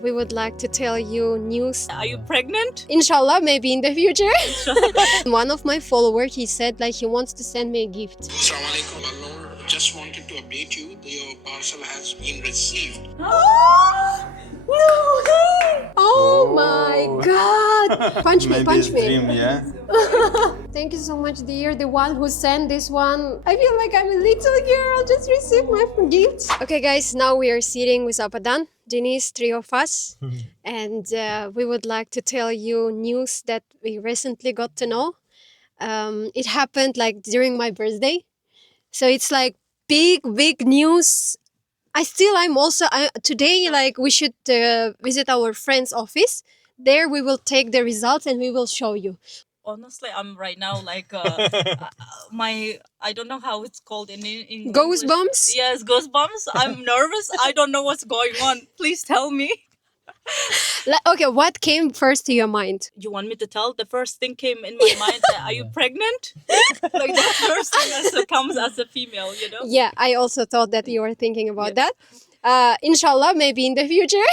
We would like to tell you news. Are you pregnant? Inshallah, maybe in the future. One of my followers, he said like he wants to send me a gift. Assalamu alaikum, Balnur. Just wanted to update you that your parcel has been received. Oh my God! Punch me, Maybe punch it's me. dream, yeah? Thank you so much, dear. The one who sent this one. I feel like I'm a little girl. Just received my gift. Okay, guys. Now we are sitting with Abadan, Denis, three of us, and we would like to tell you news that we recently got to know. It happened like during my birthday, so it's like big news. I'm also today like we should visit our friend's office. There we will take the results and we will show you. Honestly, I'm right now like I don't know how it's called in English. Goosebumps? Yes, goosebumps. I'm nervous. I don't know what's going on. Please tell me. Okay, what came first to your mind? You want me to tell? The first thing came in my mind. Are you pregnant? Like the first thing that comes as a female, you know? Yeah, I also thought that you were thinking about that. Inshallah, maybe in the future.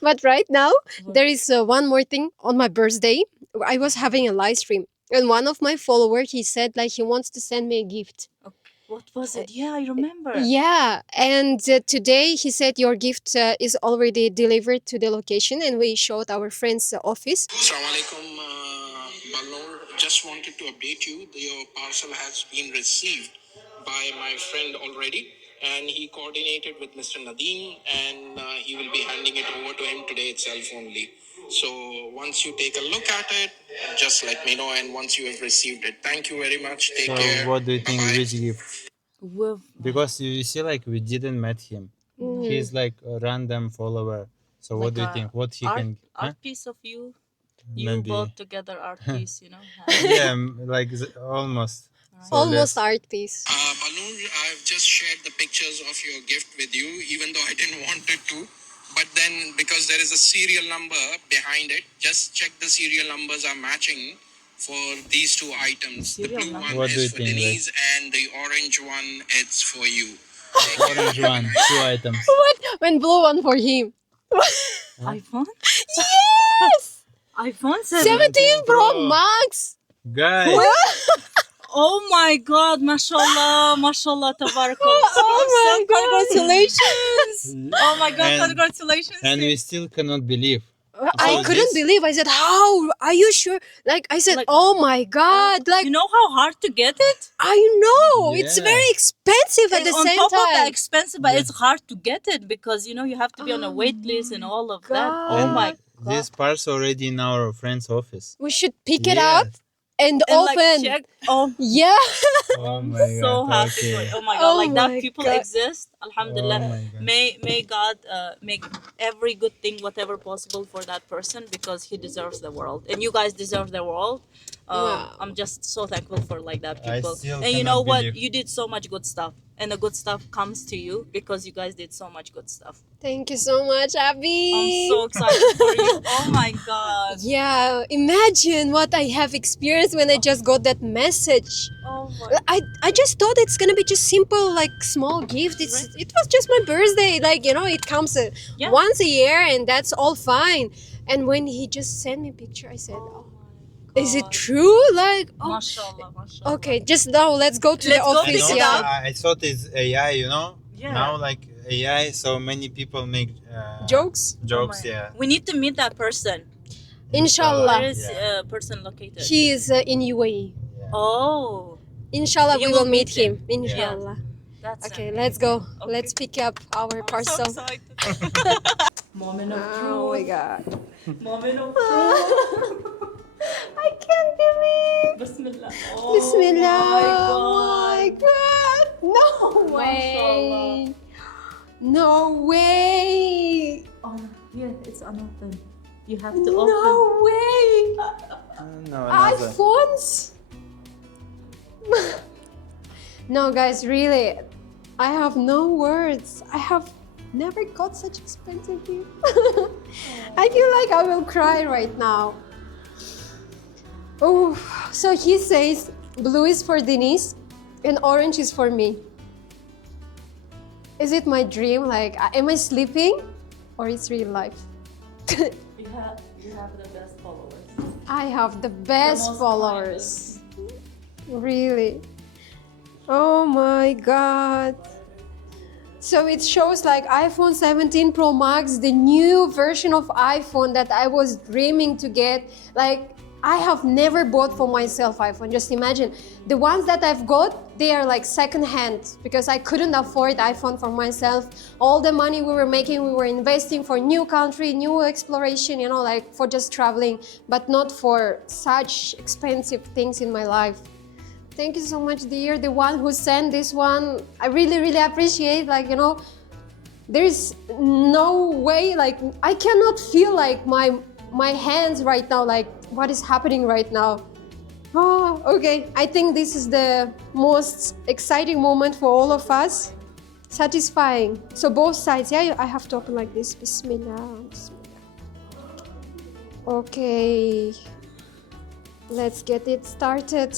But right now, there is one more thing. On my birthday, I was having a live stream, and one of my followers, he said like he wants to send me a gift. What was it? Yeah, I remember. Yeah, and today he said your gift is already delivered to the location, and we showed our friend's office. Assalamu alaikum, Balnur. Just wanted to update you that your parcel has been received by my friend already. And he coordinated with Mr. Nadeem, and he will be handing it over to him today itself only. So once you take a look at it, just let me know. And once you have received it, thank you very much. Take So care. what do you think Bye-bye. which gift? Because you see like we didn't met him. He's like a random follower. So Like what do you think? What he can art piece of you? You Maybe. both together art piece, you know? Yeah, like almost. So Almost let's- art piece. Balnur, I've just shared the pictures of your gift with you, even though I didn't want it to. But then, because there is a serial number behind it, just check the serial numbers are matching for these two items. The Serial blue number. one What do you is for think, Denise, and the orange one it's for you. Orange one, 2 items. What? When blue one for him. iPhone? Yes! iPhone 17 Pro Max! Guys, Oh my God, mashallah, mashallah, tabarakallah. Oh my God. Congratulations. Oh my God, And- congratulations. and we still cannot believe. I So couldn't this- believe. I said, "How? Are you sure?" Like I said, Like- "Oh my God!" Like You know how hard to get it? I know it's Yeah. very expensive at the On same top of the time. expensive, but it's hard to get it because you know you have to be on a wait list and all of that. Oh God. my God. This part's already in our friend's office. We should pick it Yes. up and And open. like check. Oh, Yeah. Oh my so god. happy. Okay. For it. Oh my God, Oh like that my people God. exist. Alhamdulillah. Oh my God. May God make every good thing, whatever possible for that person because he deserves the world. And you guys deserve the world. Wow. I'm just so thankful for like that I people. still And you cannot know what? believe- You did so much good stuff. And the good stuff comes to you because you guys did so much good stuff. Thank you so much, Abby. I'm so excited for you. Oh my God. Yeah, imagine what I have experienced when I just got that message. Oh my. I just thought it's gonna be just simple, like small gift. It was just my birthday, like you know, it comes Yeah. once a year, and that's all fine. And when he just sent me a picture, I said, "Oh, is it true?" Like, oh, Mashallah, mashallah. okay, just now let's go to the Let's go office. pick it Yeah, up. I thought it's AI, you know? Yeah. Now like AI, so many people make jokes. jokes, Oh my- yeah. We need to meet that person. Inshallah. Where is Yeah. person located? He is in UAE. Oh, Inshallah, You we will will meet meet him. Inshallah. that's Okay, let's go. Okay. Let's pick up our I'm parcel. so excited. Moment of Oh my truth. God. Moment of truth. I can't believe. Bismillah. Oh Bismillah. My God. God. No way. No way. Oh, yeah, it's unopened. You have to open. No way. No, another. iPhones? No, guys, really. I have no words. I have never got such expensive gift. I feel like I will cry right now. Oh, so he says blue is for Denise and orange is for me. Is it my dream? Like, am I sleeping? or it's real life? You have the best followers. I have the best most followers. Really? Oh my god. So it shows like iPhone 17 Pro Max, the new version of iPhone that I was dreaming to get. Like, I have never bought for myself iPhone. Just imagine. The ones that I've got, they are like second hand because I couldn't afford iPhone for myself. All the money we were making, we were investing for new country, new exploration, you know, like for just traveling, but not for such expensive things in my life. Thank you so much, dear. The one who sent this one, I really, really appreciate. Like, you know, there's no way, like, I cannot feel like my hands right now, like what is happening right now. Oh, okay. I think this is the most exciting moment for all of us. Satisfying. So both sides, yeah, I have to open like this. Bismillah. Bismillah. Okay. Let's get it started.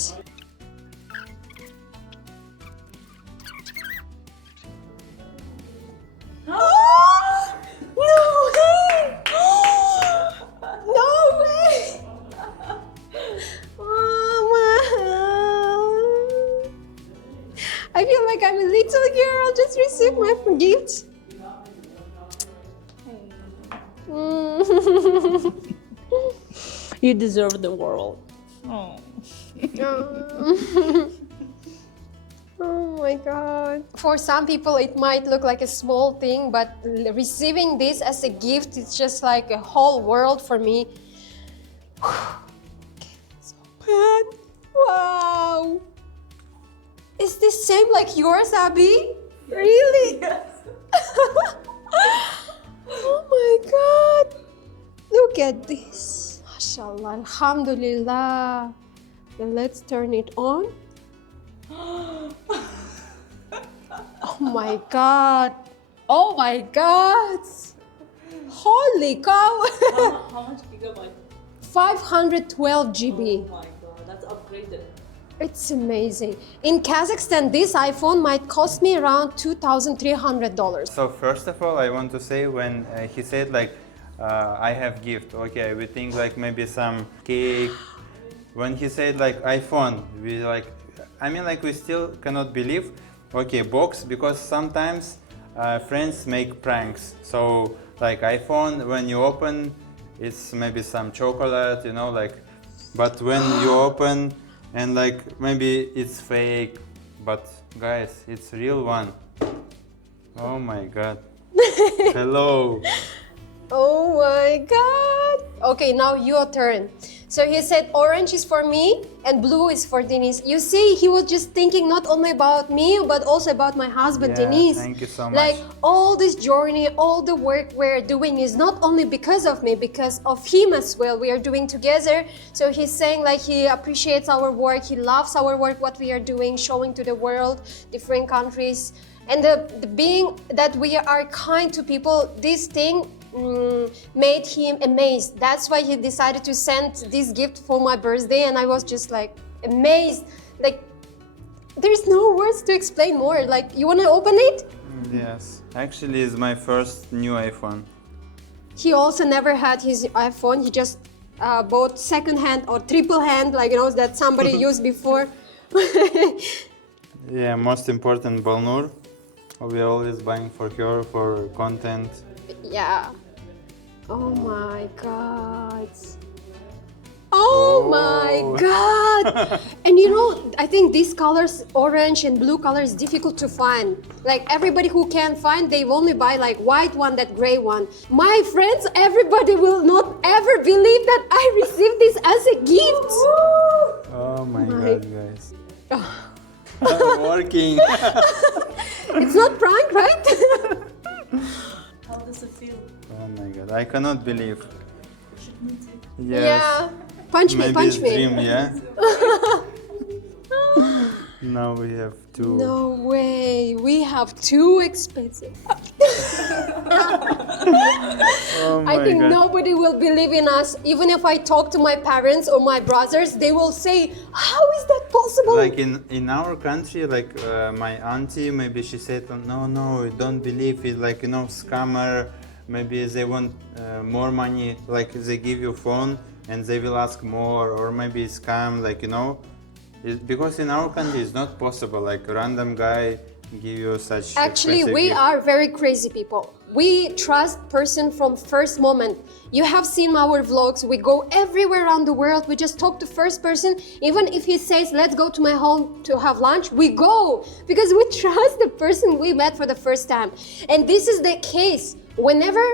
No way! No way! Oh, I feel like I'm a little girl just received my gift. You deserve the world. Oh. Oh my god. For some people it might look like a small thing, but receiving this as a gift, it's just like a whole world for me. So bad. Wow. Is this same like yours, Abby? Really? Yes. Oh my god. Look at this. MashaAllah. Alhamdulillah. Then let's turn it on. Oh my god. Oh my god. Holy cow. How much gigabyte? 512 GB. Oh my god, that's upgraded. It's amazing. In Kazakhstan, this iPhone might cost me around $2,300. So first of all, I want to say when he said like, I have gift. Okay, we think like maybe some cake. When he said like iPhone, we like, I mean like we still cannot believe. Okay, box, because sometimes friends make pranks. So like iPhone, when you open, it's maybe some chocolate, you know, like. But when you open and like maybe it's fake, but guys, it's real one. Oh my god. Hello. Oh my god. Okay, now your turn. So he said orange is for me and blue is for Denis. You see, he was just thinking not only about me, but also about my husband, Yeah, Denis. thank you so much. Like all this journey, all the work we're doing is not only because of me, because of him as well. We are doing together. So he's saying like he appreciates our work, he loves our work, what we are doing, showing to the world, different countries. And the being that we are kind to people, this thing made him amazed. That's why he decided to send this gift for my birthday, and I was just like amazed. Like there's no words to explain more. Like, you want to open it? Yes, actually it's my first new iPhone. He also never had his iPhone. He just bought second hand or triple hand, like, you know, that somebody used before. Yeah, most important, Balnur. We're always buying for her for content. Yeah. Oh my god. Oh my god. And you know, I think these colors, orange and blue color, is difficult to find. Like everybody who can find, they only buy like white one, that gray one. My friends, everybody will not ever believe that I received this as a gift. Oh my My- god, guys. Working. It's not prank, right? How does it feel? Oh my god, I cannot believe. Yes. Yeah. Punch me, Maybe punch it's me. dream, yeah? Now we have two. No way, we have two expensive. Oh my I think god. nobody will believe in us. Even if I talk to my parents or my brothers, they will say, how is that possible? Like in our country, like my auntie, maybe she said, no, don't believe it, like, you know, scammer, maybe they want more money, like they give you phone and they will ask more, or maybe scam, like, you know, because in our country it's not possible, like a random guy give you such Actually, expensive we gift. are very crazy people. We trust person from first moment. You have seen our vlogs. We go everywhere around the world. We just talk to first person. Even if he says, let's go to my home to have lunch, we go because we trust the person we met for the first time. And this is the case. Whenever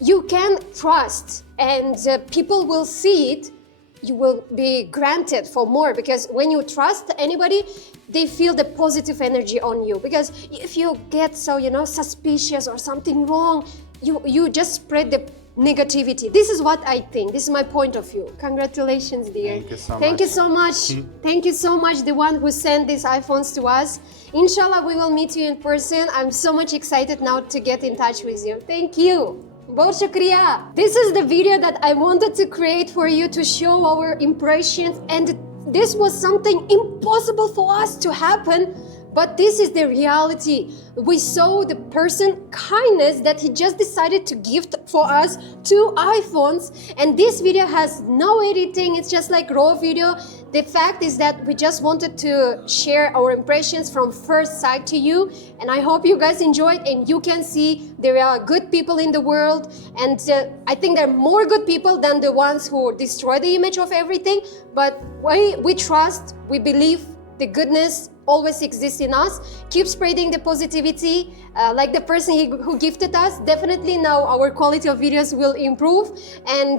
you can trust and people will see it, you will be granted for more, because when you trust anybody, they feel the positive energy on you. Because if you get so, you know, suspicious or something wrong, you just spread the negativity. This is what I think. This is my point of view. Congratulations, dear. Thank you so Thank much. you so much. Thank you so much, the one who sent these iPhones to us. Inshallah, we will meet you in person. I'm so much excited now to get in touch with you. Thank you. Bahut shukriya. This is the video that I wanted to create for you to show our impressions, and this was something impossible for us to happen, but this is the reality. We saw the person kindness that he just decided to gift for us 2 iPhones, and this video has no editing, it's just like raw video. The fact is that we just wanted to share our impressions from first sight to you, and I hope you guys enjoyed, and you can see there are good people in the world, and I think there are more good people than the ones who destroy the image of everything, but we trust, we believe the goodness always exists in us. Keep spreading the positivity, like the person who gifted us. Definitely now our quality of videos will improve, and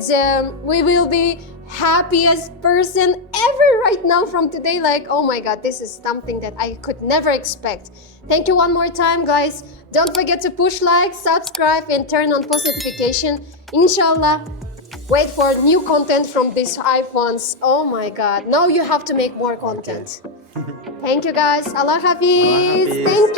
we will be happiest person ever right now from today. Like, oh my god, this is something that I could never expect. Thank you one more time, guys. Don't forget to push like, subscribe, and turn on post notification. Inshallah, wait for new content from these iPhones. Oh my god, now you have to make more content. Thank you, guys. Allah Hafiz. Allah Hafiz. Thank